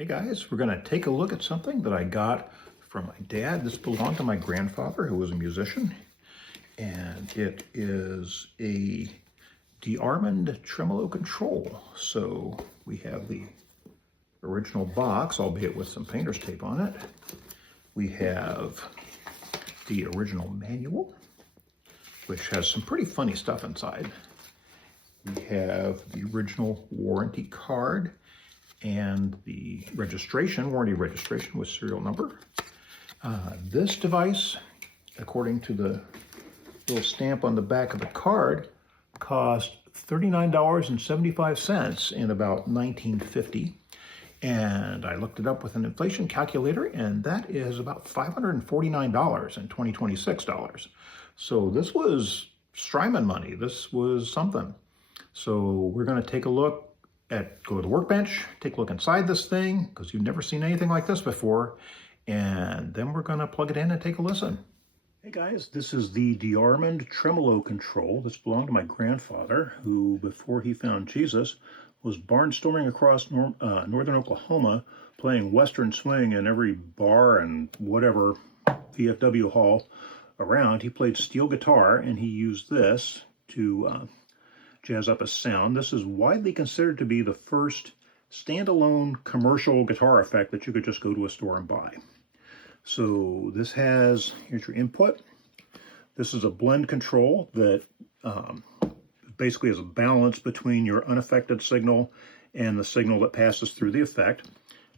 Hey guys, we're going to take a look at something that I got from my dad. This belonged to my grandfather, who was a musician, and it is a DeArmond Tremolo Control. So we have the original box, albeit with some painter's tape on it. We have the original manual, which has some pretty funny stuff inside. We have the original warranty card and the warranty registration with serial number. This device, according to the little stamp on the back of the card, cost $39.75 in about 1950. And I looked it up with an inflation calculator, and that is about $549 in 2026 dollars. So this was Strymon money. This was something. So we're going to take a look go to the workbench, take a look inside this thing, because you've never seen anything like this before, and then we're going to plug it in and take a listen. Hey guys, this is the DeArmond Tremolo Control. This belonged to my grandfather, who, before he found Jesus, was barnstorming across northern Oklahoma, playing Western swing in every bar and whatever VFW hall around. He played steel guitar, and he used this to jazz up a sound. This is widely considered to be the first standalone commercial guitar effect that you could just go to a store and buy. So this here's your input. This is a blend control that basically is a balance between your unaffected signal and the signal that passes through the effect.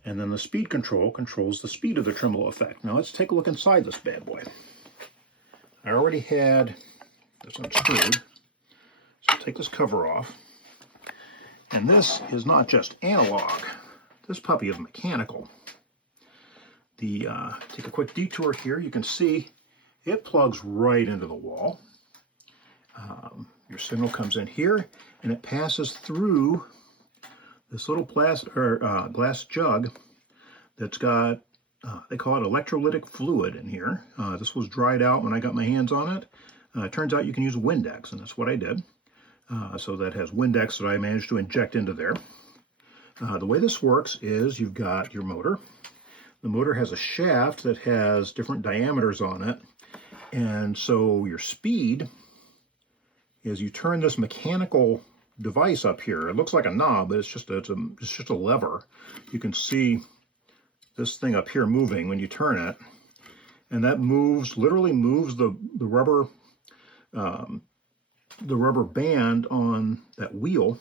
And then the speed control controls the speed of the tremolo effect. Now let's take a look inside this bad boy. I already had this unscrewed. So take this cover off. And this is not just analog. This puppy is mechanical. Take a quick detour here. You can see it plugs right into the wall. Your signal comes in here, and it passes through this little glass jug that's got, they call it electrolytic fluid in here. This was dried out when I got my hands on it. It turns out you can use Windex, and that's what I did. So that has Windex that I managed to inject into there. The way this works is you've got your motor. The motor has a shaft that has different diameters on it. And so your speed is you turn this mechanical device up here. It looks like a knob, but it's just a lever. You can see this thing up here moving when you turn it. And that literally moves the rubber band on that wheel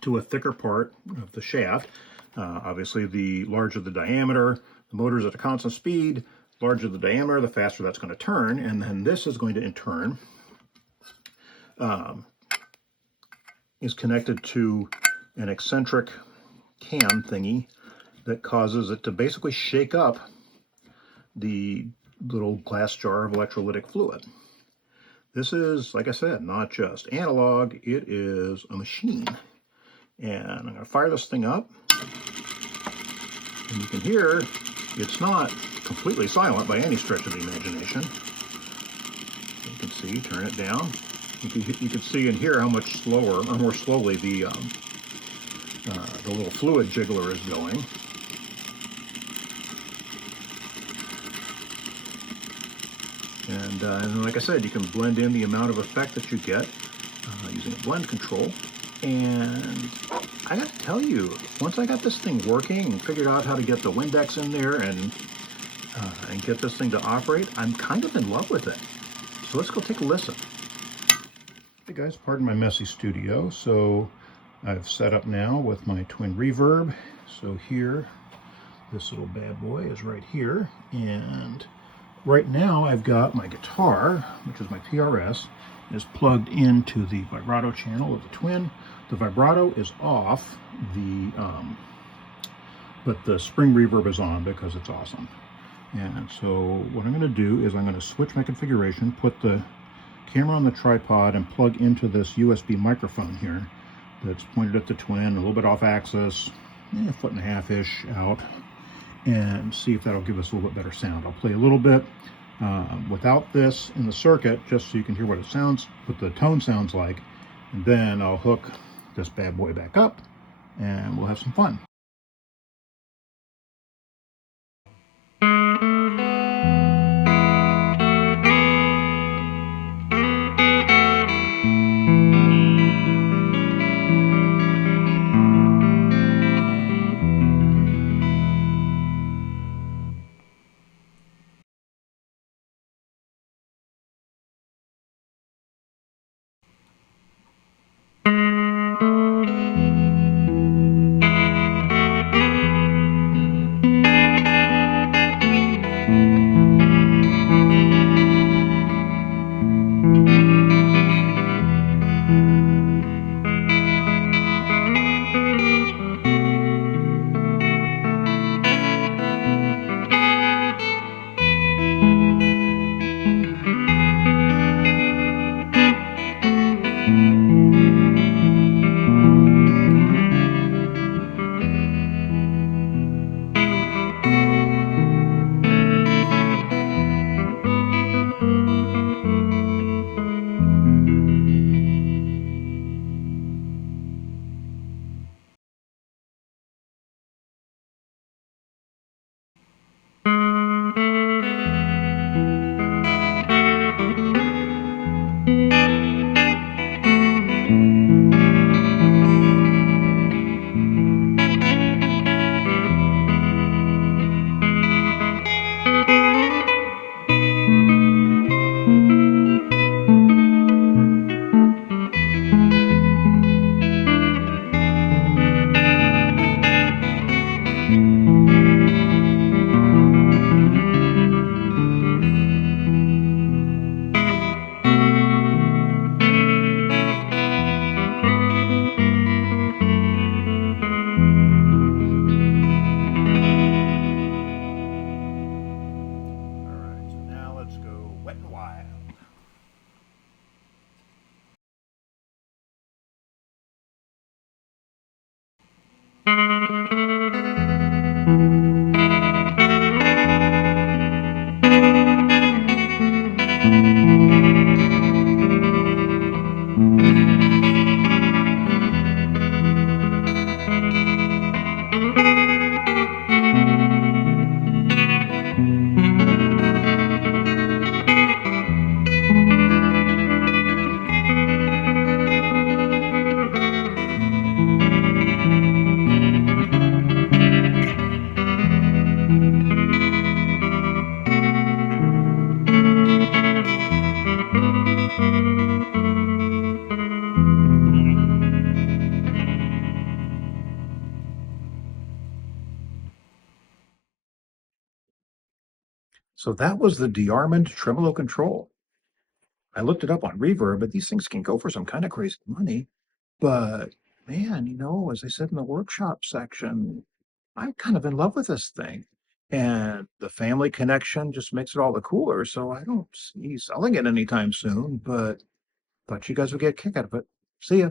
to a thicker part of the shaft. Obviously, the larger the diameter, the motor's at a constant speed, larger the diameter, the faster that's going to turn. And then this is going to, in turn, is connected to an eccentric cam thingy that causes it to basically shake up the little glass jar of electrolytic fluid. This is, like I said, not just analog, it is a machine. And I'm going to fire this thing up. And you can hear it's not completely silent by any stretch of the imagination. You can see, turn it down. You can see and hear how much slower, or more slowly, the little fluid jiggler is going. And like I said, you can blend in the amount of effect that you get using a blend control. And I got to tell you, once I got this thing working and figured out how to get the Windex in there and get this thing to operate, I'm kind of in love with it. So let's go take a listen. Hey guys, pardon my messy studio. So I've set up now with my twin reverb. So here, this little bad boy is right here. And right now I've got my guitar, which is my PRS, is plugged into the vibrato channel of the twin. The vibrato is off, but the spring reverb is on because it's awesome. And so what I'm going to do is I'm going to switch my configuration, put the camera on the tripod, and plug into this USB microphone here that's pointed at the twin, a little bit off axis, a foot and a half-ish out, and see if that'll give us a little bit better sound. I'll play a little bit without this in the circuit, just so you can hear what the tone sounds like, and then I'll hook this bad boy back up, and we'll have some fun. So that was the DeArmond Tremolo Control. I looked it up on Reverb, but these things can go for some kind of crazy money. But man, as I said in the workshop section, I'm kind of in love with this thing. And the family connection just makes it all the cooler. So I don't see selling it anytime soon, but you guys will get a kick out of it. See ya.